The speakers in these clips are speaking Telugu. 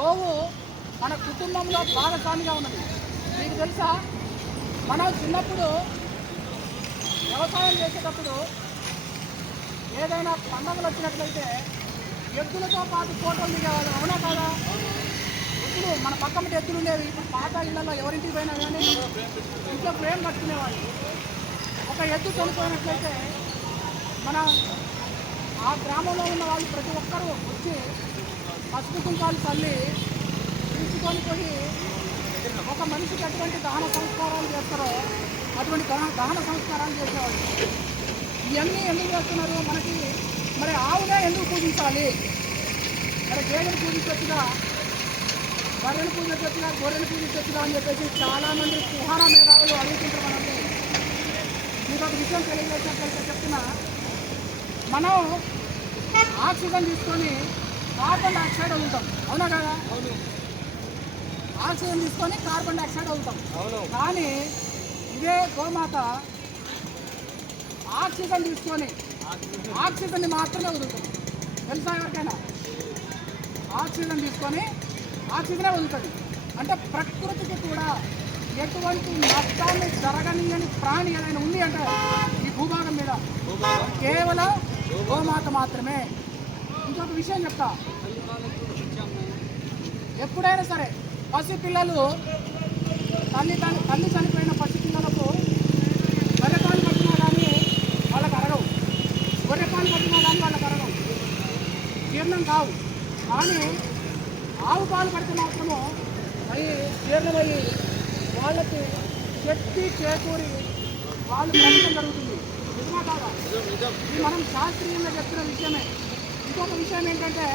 గోవు మన కుటుంబంలో భాగస్వామిగా ఉన్నది. మీకు తెలుసా, మనం చిన్నప్పుడు వ్యవసాయం చేసేటప్పుడు ఏదైనా పండుగలు వచ్చినట్లయితే ఎద్దులతో పాటు ఫోటోలు దిగేవాళ్ళు, అవునా కాదా? ఎద్దులు మన పక్కన ఎద్దులు ఉండేవి. ఇప్పుడు పాత ఇళ్లలో ఎవరింటికి పోయినా కానీ ఇంట్లో ఫ్రేమ్ కట్టుకునేవాళ్ళు. ఒక ఎద్దు చనిపోయినట్లయితే మన ఆ గ్రామంలో ఉన్న వాళ్ళు ప్రతి ఒక్కరూ వచ్చి పసుపు కుంకాలు చల్లి తీసుకొని పోయి ఒక మనిషికి ఎటువంటి దహన సంస్కారాలు చేస్తారో అటువంటి దహన సంస్కారాలు చేసేవాళ్ళు. ఇవన్నీ ఎందుకు చేస్తున్నారు? మనకి మరి ఆవుగా ఎందుకు పూజించాలి? మరి గేదెను పూజించొచ్చుగా, బర్రెను పూజించొచ్చుగా, గొర్రెను పూజించొచ్చుగా అని చెప్పేసి చాలామంది కుహానా మేధావులు అడుగుతుంటారు. మనల్ని మీకు ఒక విషయం తెలియజేసినట్లయితే చెప్తున్నా, మనం ఆక్సిజన్ తీసుకొని కార్బన్ డైఆక్సైడ్ వదులుతాం, అవునా కదా? ఆక్సిజన్ తీసుకొని కార్బన్ డైఆక్సైడ్ వదులుతాం. కానీ ఇదే గోమాత ఆక్సిజన్ తీసుకొని ఆక్సిజన్ని మాత్రమే వదులుతుంది. తెలుసా ఎవరికైనా? ఆక్సిజన్ తీసుకొని ఆక్సిజనే వదులుతుంది. అంటే ప్రకృతికి కూడా ఎటువంటి నష్టాన్ని జరగనియని ప్రాణి ఏదైనా ఉంది అంటే ఈ భూభాగం మీద కేవలం గోమాత మాత్రమే. ఇంకొక విషయం చెప్తా, ఎప్పుడైనా సరే పసిపిల్లలు తల్లి చనిపోయిన పసిపిల్లలకు బర్రెపాలు పట్టినా కానీ వాళ్ళకి అరగవు, గొర్రెపాలు పట్టినా కానీ వాళ్ళకి అరగవు, జీర్ణం కావు. కానీ ఆవు పాలు పడితే మాత్రము అవి జీర్ణమయ్యి వాళ్ళకి శక్తి చేకూరి వాళ్ళు బ్రతకడం జరుగుతుంది. నిజమా కాదా? ఇది మనం శాస్త్రీయంగా చెప్తున్న విషయమే. ఇంకొక విషయం ఏంటంటే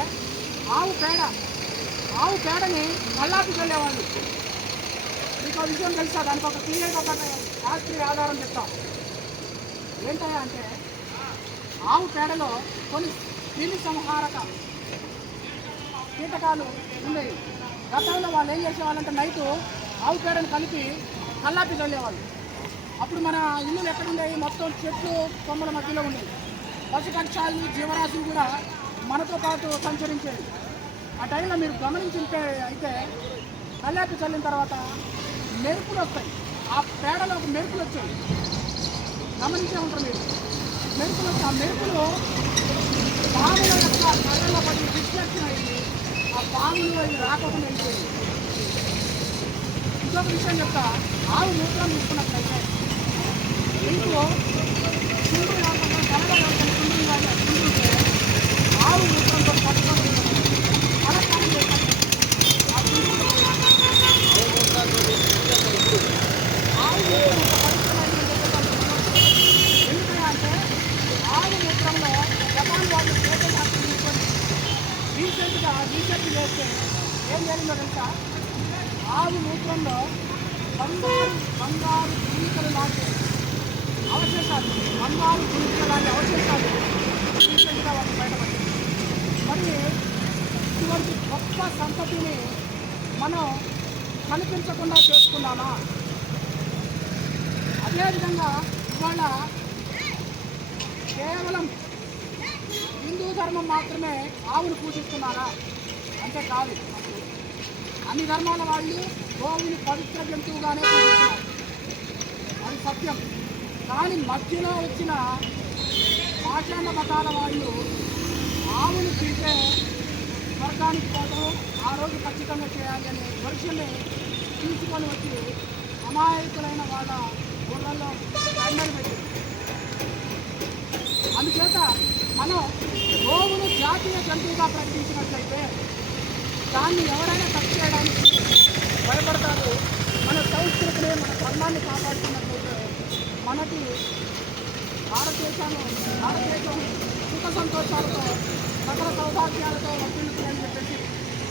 ఆవు పేడని కల్లాపి చల్లేవాళ్ళు. మీకు ఆ విషయం తెలుసా? దానికి ఒక క్లియర్గా ఒక శాస్త్రీయ ఆధారం చెప్తాం. ఏంటయ్యా అంటే, ఆవు పేడలో కొన్ని క్రిమి సంహారక కీటకాలు ఉండేవి. గతంలో వాళ్ళు ఏం చేసేవాళ్ళంటే నైటు ఆవు పేడను కలిపి కల్లాపి చల్లేవాళ్ళు. అప్పుడు మన ఇల్లులు ఎక్కడుండేవి? మొత్తం చెట్లు కొమ్మల మధ్యలో ఉండేవి. పశుపక్షాలు జీవరాశులు కూడా మనతో పాటు సంచరించేవి. ఆ టైంలో మీరు గమనించుంటే అయితే కల్లాపి చల్లిన తర్వాత మెరుపులు వస్తాయి. ఆ పేడలో ఒక మెరుపులు వచ్చాయి, గమనించే ఉంటారు మీరు. మెరుపులు వచ్చి ఆ మెరుపులు పాముల యొక్క కళ్ళలో పడి రిఫ్లెక్షన్ అయ్యి ఆ పాములు అవి రాకుండా అయిపోయి. ఇంకొక విషయం చెప్తా, ఆవు మూత్రం తీసుకున్నట్లయితే ఇంట్లో చుండ్రు కాకుండా తెల్లగా కాకుండా చుండ్రు కానీ చుండ్రుంటే ఆవు మూత్రంతో పట్టుకొని అలకారం చేస్తారు. ఆ చుండ్రు ఆవు మూత్రం ఒక పవిత్రమైన ఎందుకంటే అంటే ఆవు మూత్రంలో జపాన్ వాళ్ళు పేటెంట్ హక్కు తీసుకొని రీసెర్చ్ చేస్తే ఏం జరిగిందో తెలుసా? ఆవు మూత్రంలో బంగారు గుళికలు లాంటి అవశేషాలు రీసెంట్గా వాళ్ళు బయటపడింది. మరి ఇటువంటి గొప్ప సంతతిని మనం కనిపించకుండా చేసుకున్నామా? అదేవిధంగా ఇవాళ కేవలం హిందూ ధర్మం మాత్రమే ఆవును పూజిస్తున్నారా అంటే కాదు. అన్ని ధర్మాల వాళ్ళు గోవుని పవిత్ర జంతువుగానే పూజిస్తున్నారు, అది సత్యం. కానీ మధ్యలో వచ్చిన పాషాణ మతాల వాళ్ళు ఆవును తింటే స్వర్గానికి పోవడం, ఆ రోజు ఖచ్చితంగా చేయాలి అనే వర్షాన్ని తీసుకొని వచ్చి అమాయకులైన వాళ్ళ ఊళ్ళల్లో టెండర్ పెట్టారు. అందుచేత మనం గోవును జాతీయ జంతువుగా ప్రకటించినట్లయితే దాన్ని ఎవరైనా తప్పు చేయడానికి భయపడతారు. మన సంస్కృతిని, మన ధర్మాన్ని కాపాడుతున్నట్లయితే మనకి భారతదేశం సుఖ సంతోషాలతో సకల సౌభాగ్యాలతో వర్తిల్లుతుందని చెప్పేసి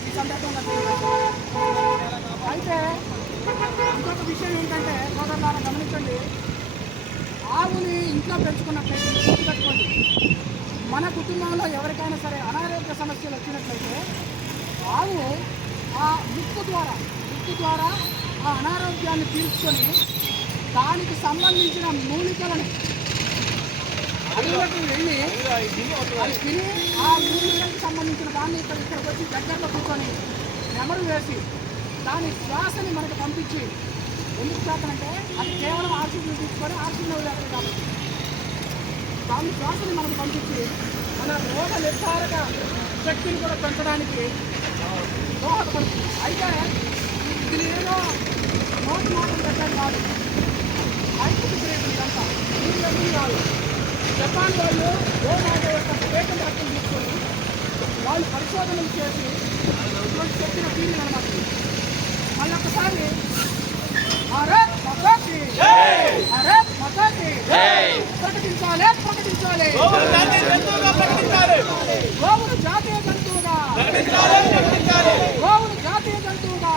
ఈ సందర్భంగా అయితే ఇంకొక విషయం ఏంటంటే సోదరులారా గమనించండి, ఆవుని ఇంట్లో పెంచుకున్నట్లయితే గుర్తుపెట్టుకోండి, మన కుటుంబంలో ఎవరికైనా సరే అనారోగ్య సమస్యలు వచ్చినట్లయితే ఆవు ఆ ముక్కు ద్వారా ఆ అనారోగ్యాన్ని తీర్చుకొని దానికి సంబంధించిన మూలికలను అడవులకు వెళ్ళి అది తిని ఆ మూలికలకు సంబంధించిన దాన్ని ఇక్కడికి వచ్చి దగ్గరలో కూర్చొని నెమరు వేసి దాని శ్వాసని మనకు పంపించి ఎందుకు చేస్తానంటే అది కేవలం ఆక్సిజన్ తీసుకొని ఆక్సిజన్ వదిలేస్తుంది కాబట్టి దాని శ్వాసని మనకు పంపించి మన రోగ నిర్ధారక శక్తిని కూడా పెంచడానికి దోహదపడుతుంది. అయితే ఇది ఏదో నోటి మాటలు పెట్టడం కాదు, సైంటిఫిక్ ఇదంతా దీనివన్నీ కాదు. జపాన్ వాళ్ళు గోమాత యొక్క పేటెంట్ హక్కులు తీసుకొని వాళ్ళు పరిశోధనలు చేసి ఇటువంటి చెప్పిన ఫీలింగ్ అనమాట. మళ్ళీ ఒకసారి భారత్ మాతాకి భారత్ మాతాకి ప్రకటించాలి ప్రకటించాలి గోవును జాతీయ జంతువుగా గోవును జాతీయ జంతువుగా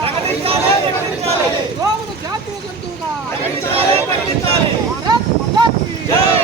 గోవును జాతీయ జంతువుగా భారత్ మాతాకి